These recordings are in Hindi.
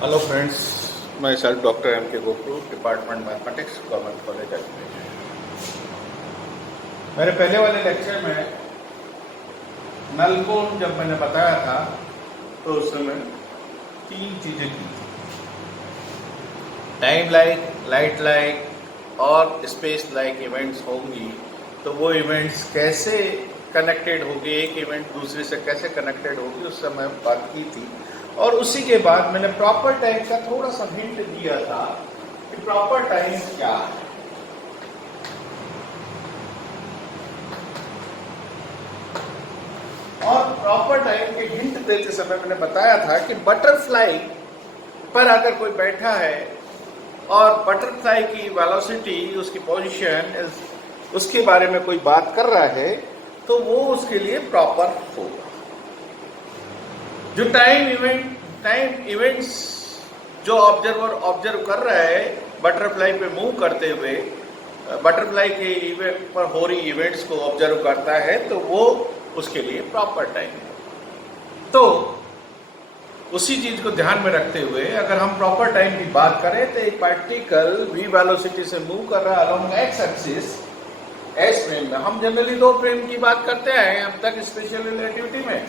हेलो फ्रेंड्स, मैं सेल्फ डॉक्टर एम के Gopu, department mathematics, government college education. मेरे पहले वाले लेक्चर में नल को जब मैंने बताया था तो उस समय तीन चीज़ें की थी: टाइम लाइक, लाइट लाइक और स्पेस लाइक इवेंट्स होंगी। तो वो इवेंट्स कैसे कनेक्टेड होगी, एक इवेंट दूसरे से कैसे कनेक्टेड होगी, उस समय बात की थी। और उसी के बाद मैंने प्रॉपर टाइम का थोड़ा सा हिंट दिया था कि प्रॉपर टाइम क्या है। और प्रॉपर टाइम के हिंट देते समय मैंने बताया था कि बटरफ्लाई पर अगर कोई बैठा है और बटरफ्लाई की वेलोसिटी, उसकी पोजीशन, उसके बारे में कोई बात कर रहा है तो वो उसके लिए प्रॉपर होगा। जो टाइम इवेंट्स जो ऑब्जर्व कर रहा है बटरफ्लाई पे मूव करते हुए, बटरफ्लाई के इवेंट पर हो रही इवेंट्स को ऑब्जर्व करता है तो वो उसके लिए प्रॉपर टाइम है। तो उसी चीज को ध्यान में रखते हुए अगर हम प्रॉपर टाइम की बात करें तो एक पार्टिकल v वेलोसिटी से मूव कर रहा है along x axis S frame में। हम जनरली दो फ्रेम की बात करते हैं अब तक स्पेशल रिलेटिविटी में।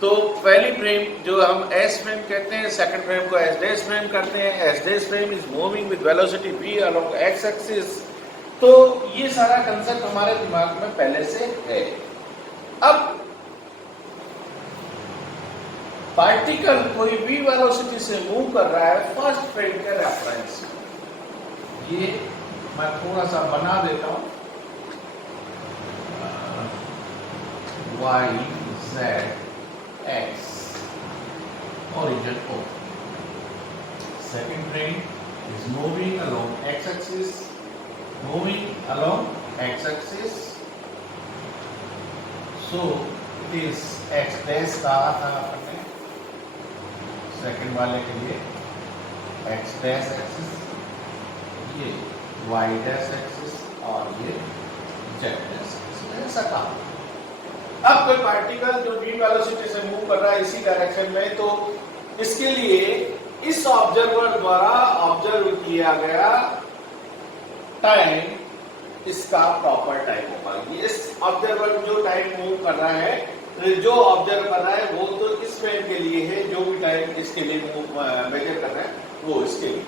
तो पहली फ्रेम जो हम एस फ्रेम कहते हैं, सेकंड फ्रेम को एस डैश फ्रेम करते हैं। S dash frame is moving with velocity v along x axis. तो ये सारा कंसेप्ट हमारे दिमाग में पहले से है। अब पार्टिकल कोई v वेलोसिटी से मूव कर रहा है फर्स्ट फ्रेम के रेफरेंस में। ये मैं थोड़ा सा बना देता हूं, y z x origin O. Second frame is moving along x-axis, So it is x dash का था अपने सेकंड वाले के लिए x dash एक्सिस, ये y dash एक्सिस और ये z dash एक्सिस। ऐसा कहा अब कोई पार्टिकल जो v वेलोसिटी से मूव कर रहा है इसी डायरेक्शन में, तो इसके लिए इस ऑब्जर्वर द्वारा ऑब्जर्व किया गया टाइम इसका प्रॉपर टाइम होगा। ये इस ऑब्जर्वर जो टाइम मूव कर रहा है, जो ऑब्जर्व कर रहा है वो तो इस फ्रेम के लिए है, जो भी टाइम इसके लिए मेजर कर रहा है वो इसके लिए,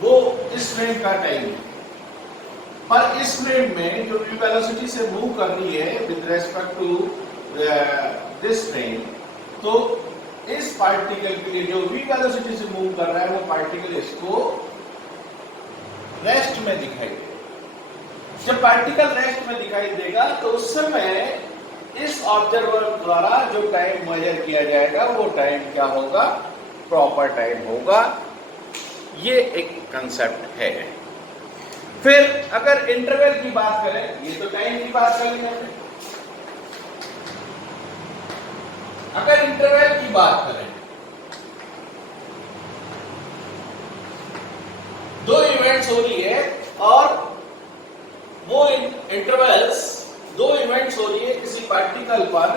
वो इस फ्रेम का टाइम है। पर इस फ्रेम में जो v वेलोसिटी से मूव कर रही है with respect to this frame, तो इस पार्टिकल के लिए जो v वेलोसिटी से मूव कर रहा है वो पार्टिकल इसको रेस्ट में दिखाई देगा। जब पार्टिकल रेस्ट में दिखाई देगा तो उस समय इस ऑब्जर्वर द्वारा जो टाइम मेजर किया जाएगा वो टाइम क्या होगा? प्रॉपर टाइम होगा। ये एक कंसेप्ट है। फिर अगर इंटरवल की बात करें, ये तो टाइम की बात कर ली हमने। अगर इंटरवल की बात करें, दो इवेंट्स हो रही है और वो इंटरवल्स, दो इवेंट्स हो रही है किसी पार्टिकल पर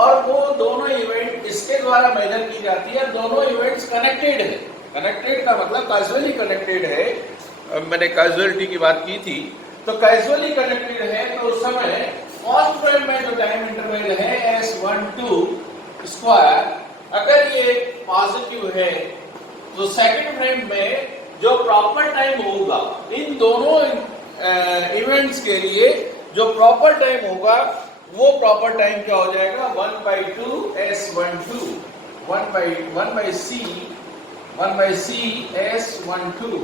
और वो दोनों इवेंट इसके द्वारा मेजर की जाती है। दोनों इवेंट्स कनेक्टेड है। कनेक्टेड का मतलब कैजुअली कनेक्टेड है। मैंने कैजुअलिटी की बात की थी, तो कैजुअली कनेक्टेड है तो उस समय फर्स्ट फ्रेम में जो टाइम इंटरवल है S12 स्क्वायर, अगर ये पॉजिटिव है तो सेकंड फ्रेम में जो प्रॉपर टाइम होगा इन दोनों इवेंट्स के लिए, जो प्रॉपर टाइम होगा वो प्रॉपर टाइम क्या हो जाएगा? 1/2 S12, 1/c S12,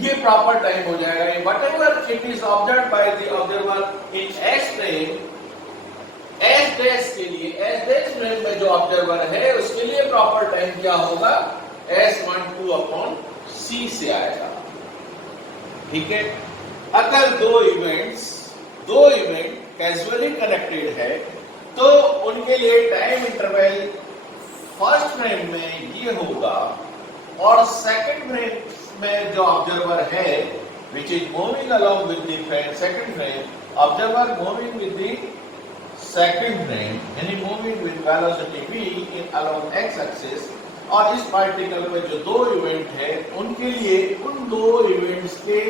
ये प्रॉपर टाइम हो जाएगा। What ever it is observe by the observer in S frame, S dash के लिए, एस डैश फ्रेम में जो ऑब्जर्वर है उसके लिए प्रॉपर टाइम क्या होगा? S12/c से आएगा। ठीक है। अगर दो इवेंट कैजुअली कनेक्टेड है तो उनके लिए टाइम इंटरवल फर्स्ट फ्रेम में ये होगा और सेकंड फ्रेम में जो ऑब्जर्वर है which is moving along with the second frame, observer moving with the second frame, यानी moving with velocity v in along x axis, और इस पार्टिकल में जो दो इवेंट है उनके लिए, उन दो इवेंट्स के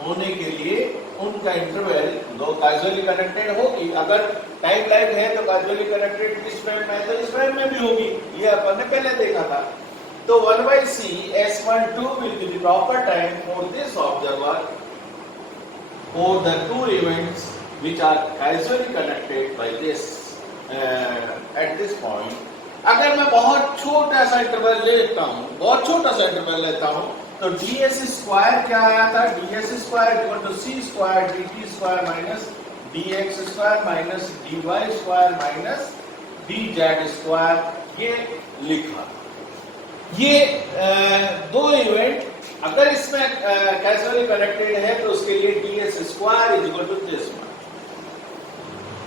होने के लिए उनका इंटरवल दो कैजुअली कनेक्टेड होगी। अगर टाइम लाइक है तो कैजुअली कनेक्टेड इस फ्रेम में है तो इस फ्रेम में भी होगी, ये अपन ने पहले देखा था। तो 1/c S12 will be the proper time for this observer for the two events which are causally connected by this at this point। अगर मैं बहुत छोटा सा इंटरवल लेता हूँ, बहुत छोटा सा इंटरवल लेता हूँ, तो ds स्क्वायर क्या आया था? ds square equal to c square dt square minus dx square minus dy square minus dz square, ये लिखा। ये दो इवेंट अगर इसमें कैजुअली कनेक्टेड है तो उसके लिए ds square is equal to this.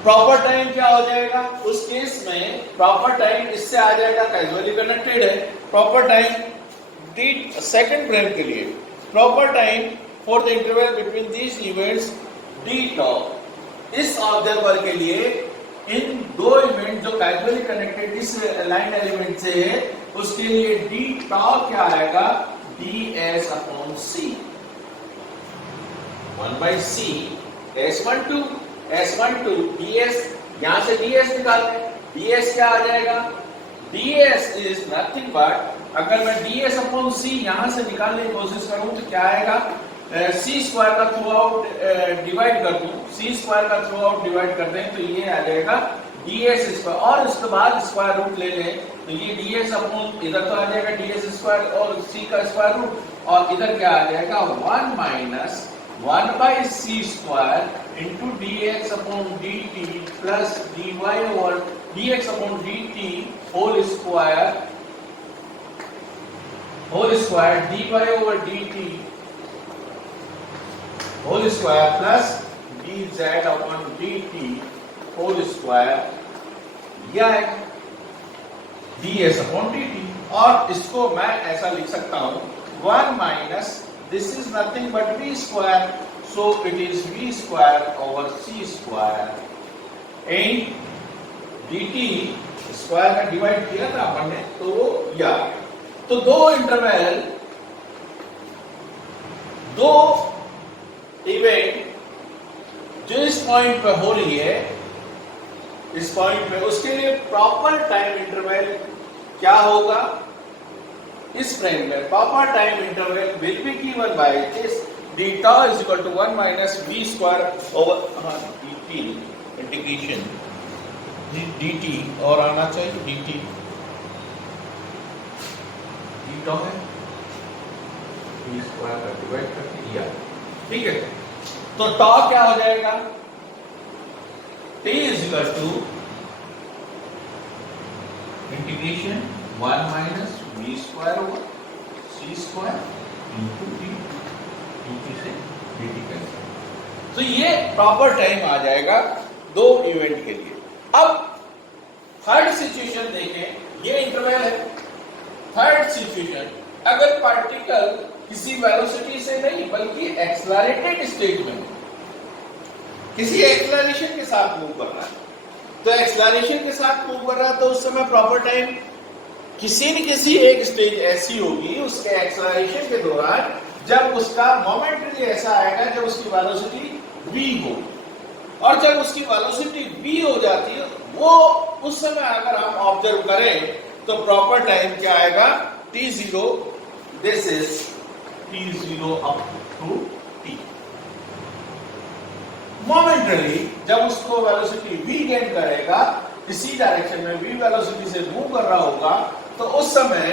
Proper time क्या हो जाएगा उस केस में? प्रॉपर टाइम इससे आ जाएगा, कैजुअली कनेक्टेड है। Proper time the second frame के लिए, proper time for the interval between these events D top. इस ऑब्जर्वर के लिए इन दो इवेंट जो कैजुअली कनेक्टेड इस लाइन एलिमेंट से है उसके लिए डी टॉप क्या आएगा? ds upon c, 1/c S12 ds, यहां से ds निकालते हैं, ds क्या आ जाएगा? ds इज नथिंग बट, अगर मैं ds अपॉन c यहां से निकालने की कोशिश करूं तो क्या आएगा? c स्क्वायर का थ्रू आउट डिवाइड कर दूं, c स्क्वायर का थ्रू आउट डिवाइड कर दें तो ये आ जाएगा ds स्क्वायर, और उसके बाद स्क्वायर रूट ले लें तो ये ds अपॉन इधर तो आ जाएगा ds स्क्वायर और c का स्क्वायर रूट, और इधर क्या आ जाएगा? 1 minus 1/c square into dx upon dt plus dy over dx upon dt whole square dy over dt whole square plus dz upon dt whole square, यह है ds अपॉन dt। और इसको मैं ऐसा लिख सकता हूं 1 minus this is nothing but v square, so it is v square over c square and dt square में डिवाइड किया था अपन ने तो वो या, तो दो इंटरवल, दो इवेंट जो इस पॉइंट पे हो रही है, इस पॉइंट पे, उसके लिए प्रॉपर टाइम इंटरवल क्या होगा? इस फ्रेम में proper time interval will be given by this d tau is equal to 1 minus v square over dt integration dt और आना चाहिए dt d tau है v स्क्वायर का डिवाइड करके दिया, ठीक है। तो tau क्या हो जाएगा? t is equal to integration 1 minus v square over c square into d, dt से dt कैंसिल। तो ये प्रॉपर टाइम आ जाएगा दो इवेंट के लिए। अब थर्ड सिचुएशन देखें, ये इंटरवल है। थर्ड सिचुएशन, अगर पार्टिकल किसी वेलोसिटी से नहीं बल्कि एक्सेलरेटेड स्टेज में, किसी एक्सेलरेशन के साथ मूव कर रहा है, तो एक्सेलरेशन के साथ मूव कर रहा है तो उस समय प्रॉपर टाइम किसी न किसी एक स्टेज ऐसी होगी उसके एक्सेलरेशन के दौरान जब उसका मोमेंटली ऐसा आएगा जब उसकी वेलोसिटी v हो, और जब उसकी वेलोसिटी v हो जाती है वो उस समय अगर हम ऑब्जर्व करें तो प्रॉपर टाइम क्या आएगा? t0, this is t0 up to t। Momently जब उसको वेलोसिटी v गेन करेगा, इसी डायरेक्शन में v वेलोसिटी से मूव कर रहा होगा, तो उस समय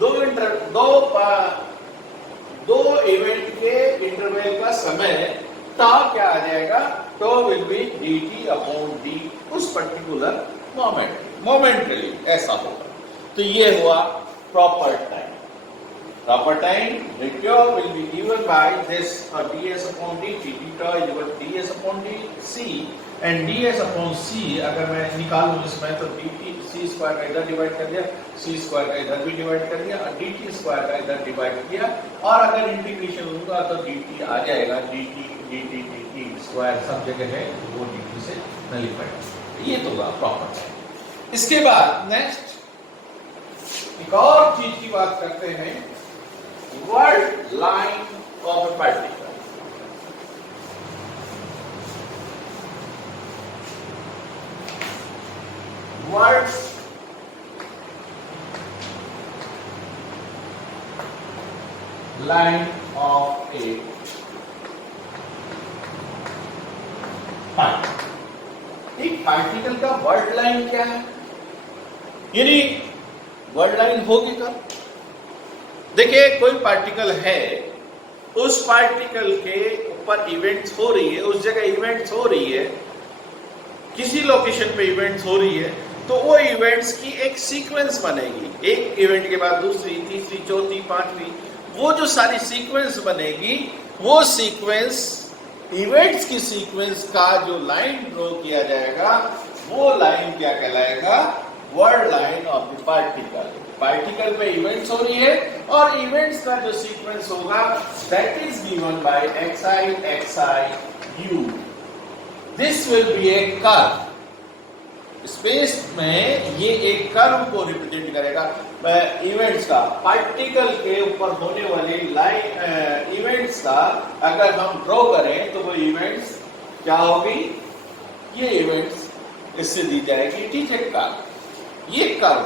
दो इवेंट के इंटरवल का समय tau क्या आ जाएगा? tau will be dt upon d उस पर्टिकुलर मोमेंटली ऐसा होगा। तो ये हुआ proper time. Proper time ratio will be given by this ds upon dt, tau is equal to ds upon dc and ds upon c अगर मैं निकालूं इसमें तो dt c स्क्वायर का इधर डिवाइड कर दिया, c स्क्वायर का इधर भी डिवाइड कर दिया और dt स्क्वायर का इधर डिवाइड किया, और अगर इंटीग्रेशन होगा तो dt आ जाएगा, dt स्क्वायर सब जगह है वो dt से नलिफाइड। ये तो होगा प्रॉपर टाइम। इसके बाद नेक्स्ट एक और चीज की बात करते हैं, word line of a particle. Word line of a particle. एक पार्टिकल का वर्ड लाइन क्या है, यानी वर्ड लाइन होगी कब? देखिए, कोई पार्टिकल है, उस पार्टिकल के ऊपर इवेंट्स हो रही है, उस जगह इवेंट्स हो रही है, किसी लोकेशन पे इवेंट्स हो रही है, तो वो इवेंट्स की एक सीक्वेंस बनेगी, एक इवेंट के बाद दूसरी, तीसरी, चौथी, पांचवी, वो जो सारी सीक्वेंस बनेगी, वो सीक्वेंस, इवेंट्स की सीक्वेंस का जो लाइन ड्रॉ किया जाएगा, वो लाइन क्या कहलाएगा? Word line of the particle. Particle पे इवेंट्स हो रही है और इवेंट्स का जो सीक्वेंस होगा, that is given by xi u। This will be A curve. Space में ये एक कर्व को रिप्रेजेंट करेगा इवेंट्स का। पार्टिकल के ऊपर होने वाली लाइन इवेंट्स का अगर हम ड्रॉ करें तो वो इवेंट्स क्या होगी? ये इवेंट्स इससे दी जाएगी, ठीक है, कर्व। ये कर्व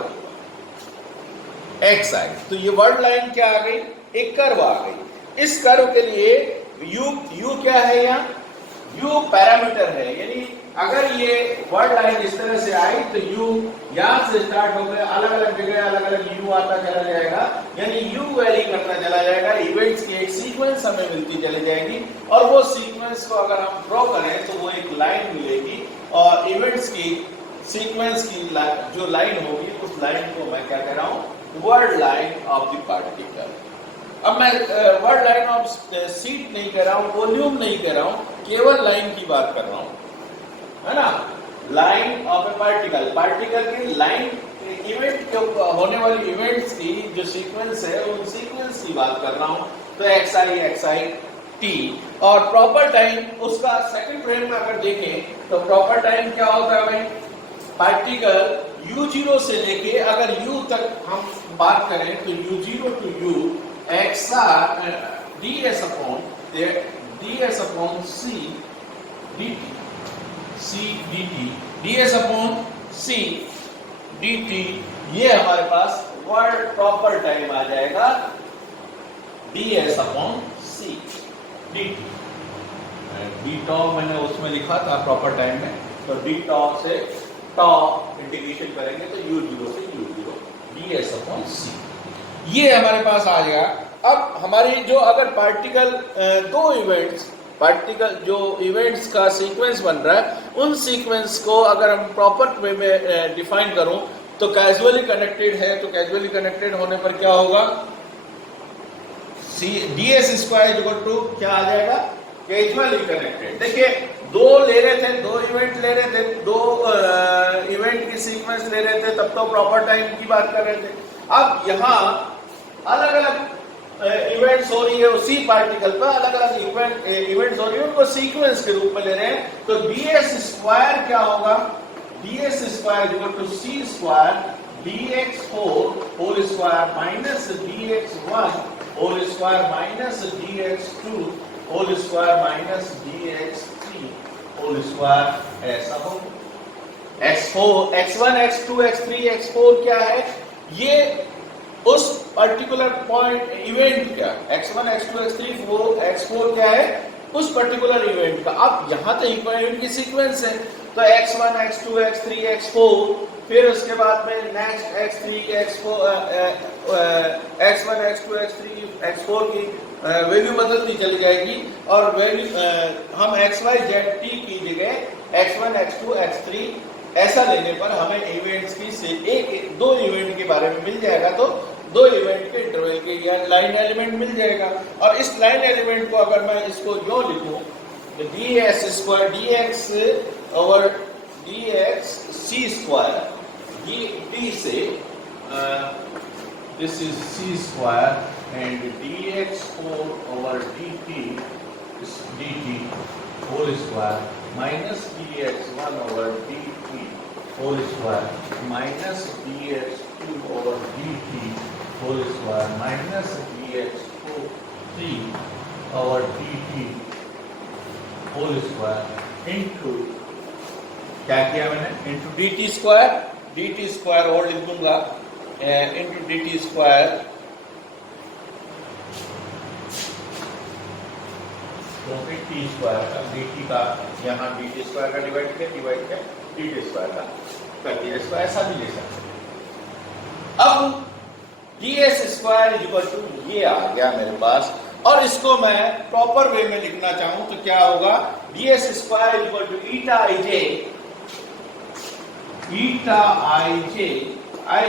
एक्स आई, तो ये वर्ड लाइन क्या आ गई? एक कर्व आ गई। इस कर्व के लिए u क्या है? यहाँ u पैरामीटर है, यानी अगर ये वर्ड लाइन इस तरह से आई तो u यहां से स्टार्ट हो गए, अलग अलग जगह अलग अलग u आता चला जाएगा, यानी u वेरी करता चला जाएगा, इवेंट्स की एक सीक्वेंस हमें मिलती चली जाएगी, और वो सीक्वेंस को अगर हम ड्रॉ करें तो वो एक लाइन मिलेगी, और इवेंट्स की सीक्वेंस की जो लाइन होगी, उस लाइन को मैं क्या कह रहा हूं? Word line of the particle. अब मैं वर्ड लाइन ऑफ सीट नहीं कह रहा हूं, वॉल्यूम नहीं कह रहा हूं, केवल लाइन की बात कर रहा हूं, है ना? Line of a particle, particle की लाइन, इवेंट के होने वाली इवेंट्स की जो सीक्वेंस है, उन सीक्वेंस की बात कर रहा हूं। तो xi t, और प्रॉपर टाइम उसका सेकंड फ्रेम में अगर देखें तो प्रॉपर टाइम क्या होता है भाई? पार्टिकल u0 से लेके अगर u तक हम बात करें तो u0 to u ds upon c dt, c dt, ds upon c dt, ये हमारे पास वर्ड प्रॉपर टाइम आ जाएगा, ds upon c dt। D tau मैंने उसमें लिखा था प्रॉपर टाइम में, तो डी टॉ से टॉ इंटीग्रेशन करेंगे तो u0 से u0 ds upon c, ये हमारे पास आ गया। अब हमारी जो अगर पार्टिकल दो इवेंट्स, पार्टिकल जो इवेंट्स का सीक्वेंस बन रहा है, उन सीक्वेंस को अगर हम प्रॉपर वे में डिफाइन करूं तो कैजुअली कनेक्टेड है, तो कैजुअली कनेक्टेड होने पर क्या होगा? ds स्क्वायर इक्वल टू क्या आ जाएगा? Casually connected. देखिए, दो ले रहे थे, दो इवेंट ले रहे थे, दो इवेंट की सीक्वेंस ले रहे थे, तब तो प्रॉपर टाइम की बात कर रहे थे। अब यहाँ अलग अलग इवेंट्स हो रही है, उसी पार्टिकल पर अलग अलग इवेंट्स हो रही है, उनको सीक्वेंस के रूप में ले रहे हैं, तो ds स्क्वायर क्या होगा? ds square equal to c square dx4 whole square minus dx1 whole square minus dx2 whole square minus dx3 whole square, ऐसा हो। x4, x1, x2, x3, x4 क्या है? ये उस पर्टिकुलर पॉइंट इवेंट क्या, x1, x2, x3, x4 क्या है? उस पर्टिकुलर इवेंट का। अब यहां तो इवेंट की सीक्वेंस है, तो x1, x2, x3, x4, फिर उसके बाद में नेक्स्ट x3 के x1, x2, x3, x4 की वैल्यू बदलती चली जाएगी, और वैल्यू हम xy z t की जगह x1, x2, x3 ऐसा लेने पर हमें इवेंट्स की से एक दो इवेंट के बारे में मिल जाएगा, तो दो इवेंट के इंटरवल के या लाइन एलिमेंट मिल जाएगा। और इस लाइन एलिमेंट को अगर मैं इसको जो लिखूं, ds square dx over dx c square, d से this is c square and dx4 over dt whole square minus dx1 over dt whole square minus dx 2 over dt whole square minus dx3 over dt whole square into क्या किया मैंने इंटू dt स्क्वायर और लिख दूंगा इंटू dt स्क्वायर क्योंकि टी स्क्वायर का dt का यहाँ dt स्क्वायर का डिवाइड किया dt स्क्वायर का कर दिया। इसको ऐसा भी ले सकते हैं। अब ds स्क्वायर इक्वल टू ये आ गया मेरे पास, और इसको मैं प्रॉपर वे में लिखना चाहूं तो क्या होगा, ds square equal to eta ij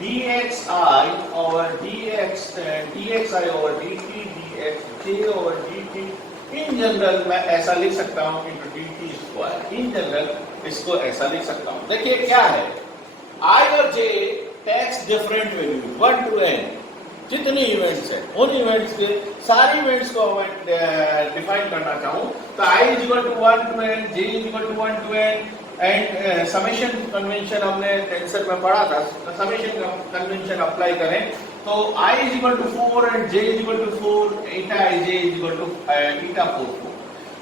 dxi over dxi over dt dxj over dt। In general मैं ऐसा लिख सकता हूं into dt square. In general इसको ऐसा लिख सकता हूं। देखिए क्या है, i और j takes different value 1 to n जितने इवेंट्स हैं उन इवेंट्स के सारे इवेंट्स को मैं डिफाइन करना चाहूं तो i is equal to 1 to n, j is equal to 1 to n and summation convention हमने टेंसर में पढ़ा था। समेशन कन्वेंशन अप्लाई करें तो i is equal to 4 and j is equal to 4, eta ij is equal to eta 4.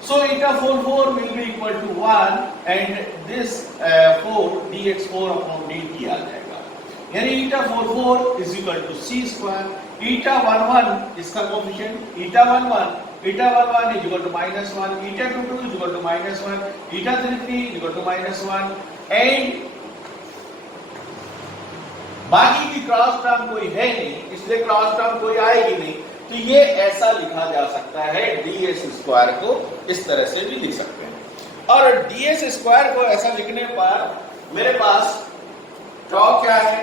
So eta 4 will be equal to 1 and this 4 dx4 upon dt आ जाएगा, यानी eta 4 is equal to c square, eta 11 इसका coefficient eta 11 is equal to -1, eta 22 is equal to -1, eta 33 is equal to -1 and बाकी की क्रॉस टर्म कोई है नहीं, इसलिए क्रॉस टर्म कोई आएगी नहीं। तो ये ऐसा लिखा जा सकता है, ds स्क्वायर को इस तरह से भी लिख सकते हैं। और ds स्क्वायर को ऐसा लिखने पर मेरे पास टॉ क्या है,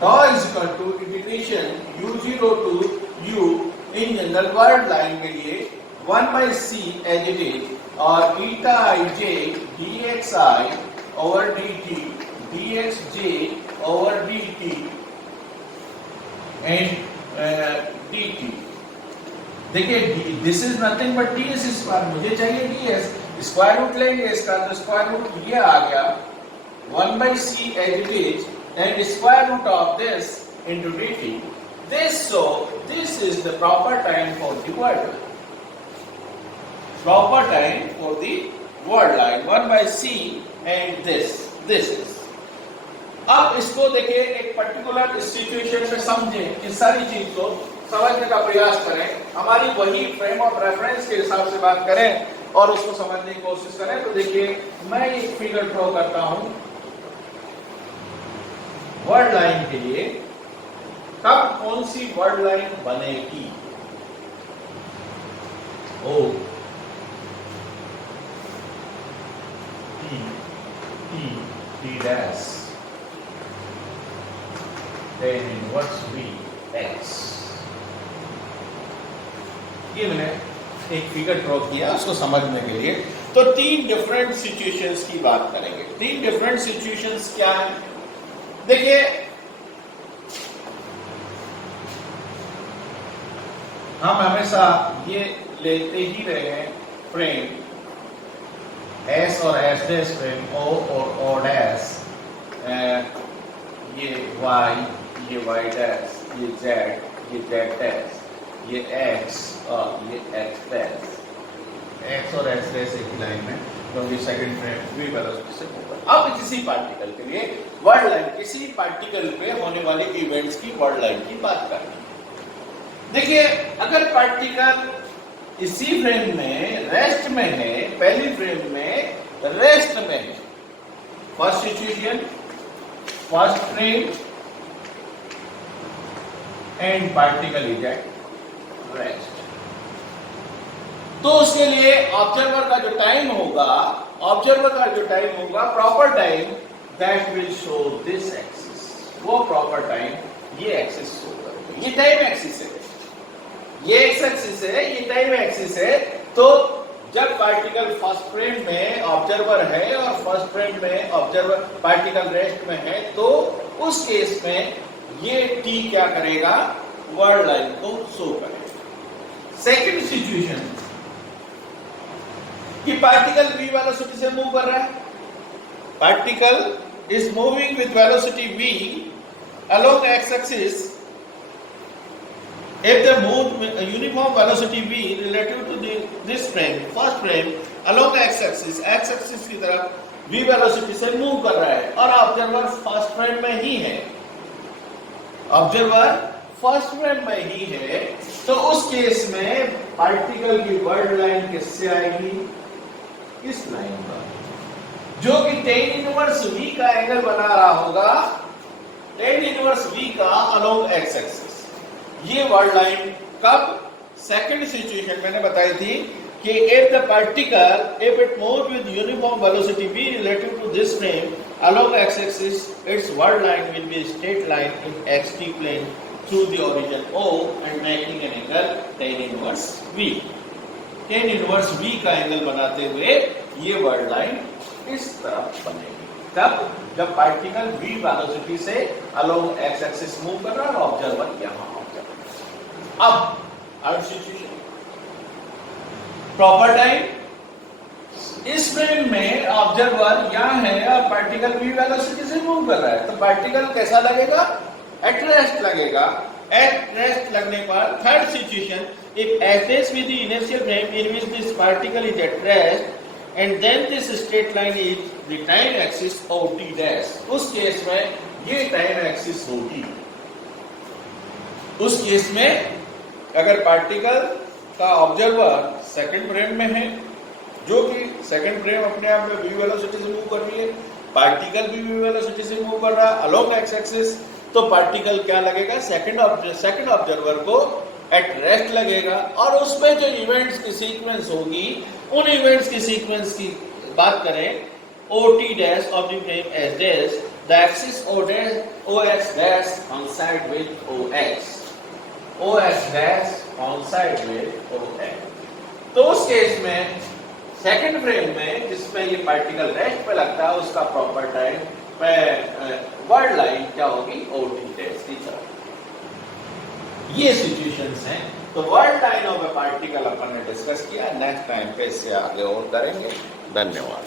tau is equal to integration u0 to u in general world line के लिए 1/c एज इट इज और eta ij dxi over dt dxj over dt and dt। देखिए this is nothing but ds square, मुझे चाहिए ds स्क्वायर रूट लेंगे इसका तो स्क्वायर रूट ये आ गया 1/c as it is and square root of this into dt। This is the proper time for the word line, proper time for the word line 1/c and this is। अब इसको देखिए एक पर्टिकुलर सिचुएशन में समझें, इस सारी चीज को समझने का प्रयास करें, हमारी वही फ्रेम ऑफ रेफरेंस के हिसाब से बात करें और उसको समझने की कोशिश करें। तो देखिए मैं एक फिगर ड्रॉ करता हूं वर्ड लाइन के लिए, कब कौन सी वर्ड लाइन बनेगी, O T dash then inverse v x। ये मैंने एक फिगर ड्रॉ किया उसको समझने के लिए। तो तीन डिफरेंट सिचुएशंस की बात करेंगे। तीन डिफरेंट सिचुएशंस क्या है, देखिए हम हमेशा ये लेते ही रहे हैं फ्रेम S और S डैश फ्रेम O और O डैश, ये Y, ये Y डैश, ये Z, ये Z डैश, ये X और ये X डैश। X और X डैश एक ही लाइन में क्योंकि सेकंड फ्रेम v वेलोसिटी से ऊपर। अब किसी पार्टिकल के लिए वर्ड लाइन, किसी पार्टिकल पे होने वाले इवेंट्स की वर्ड लाइन की बात करनी। देखिए अगर पार्टिकल इसी फ्रेम में रेस्ट में है, पहली फ्रेम में रेस्ट में है, first situation first frame and particle is at rest, तो उसके लिए ऑब्जर्वर का जो टाइम होगा proper time that will show this axis, वो प्रॉपर टाइम ये एक्सिस शो करेगा। ये टाइम एक्सिस है, ये एक्स एक्सिस है, ये टाइम एक्सिस है। तो जब पार्टिकल फर्स्ट फ्रेम में ऑब्जर्वर है और फर्स्ट फ्रेम में ऑब्जर्वर पार्टिकल रेस्ट में है, तो उस केस में ये टी क्या करेगा, वर्ड लाइन को शो करेगा। सेकंड सिचुएशन कि पार्टिकल v वेलोसिटी से मूव कर रहा है, particle is moving with velocity v along x-axis, if they move with a uniform velocity v relative to this frame, first frame along x-axis की तरफ v वेलोसिटी से मूव कर रहा है और ऑब्जर्वर फर्स्ट फ्रेम में ही है, ऑब्जर्वर फर्स्ट फ्रेम में ही है, तो उस केस में पार्टिकल की वर्ड लाइन किससे आएगी? इस लाइन पर, जो कि tan इनवर्स v का एंगल बना रहा होगा, tan इनवर्स v का अलोंग x एक्सिस। ये वर्ड लाइन कब? सेकंड सिचुएशन मैंने बताई थी कि if the particle, if it moves with uniform velocity v relative to this frame along x-axis, its world line will be a straight line in xt plane through the origin O and making an angle tan inverse v। tan inverse v का एंगल बनाते हुए ये वर्ड लाइन इस तरफ बनेगी। तब जब पार्टिकल v वेलोसिटी से अलोंग x एक्सिस मूव कर रहा है, ऑब्जर्वर यहां ऑब्जर्वर। अब थर्ड सिचुएशन, प्रॉपर टाइम, इस फ्रेम में ऑब्जर्वर यहां है और पार्टिकल v वेलोसिटी से मूव कर रहा है, तो पार्टिकल कैसा लगेगा? एट रेस्ट लगेगा। एट रेस्ट लगने पर third situation, if S with the inertial frame in which this particle is at rest and then this straight line is the time axis OT dash, उस केस में ये टाइम एक्सिस होगी। उस केस में अगर पार्टिकल का ऑब्जर्वर सेकंड फ्रेम में है, जो कि सेकंड फ्रेम अपने आप में v वेलोसिटी से मूव कर रही है, पार्टिकल भी v वेलोसिटी से मूव कर रहा है अलोंग x एक्सिस, तो पार्टिकल क्या लगेगा? सेकंड ऑब्जर्वर को एट रेस्ट लगेगा और उसमें जो इवेंट्स की सीक्वेंस होगी, उन इवेंट्स की सीक्वेंस की बात करें, OT dash of the frame S dash, the axis OX dash coincide with OX dash coincide with OX। तो उस केस में सेकंड फ्रेम में जिसमें ये पार्टिकल रेस्ट पे लगता है, उसका प्रॉपर टाइम पे वर्ड लाइन क्या होगी? OT डैश की तरफ। ये सिचुएशंस हैं। तो world line of a particle अपन ने डिस्कस किया, नेक्स्ट टाइम पे इससे आगे और करेंगे। धन्यवाद।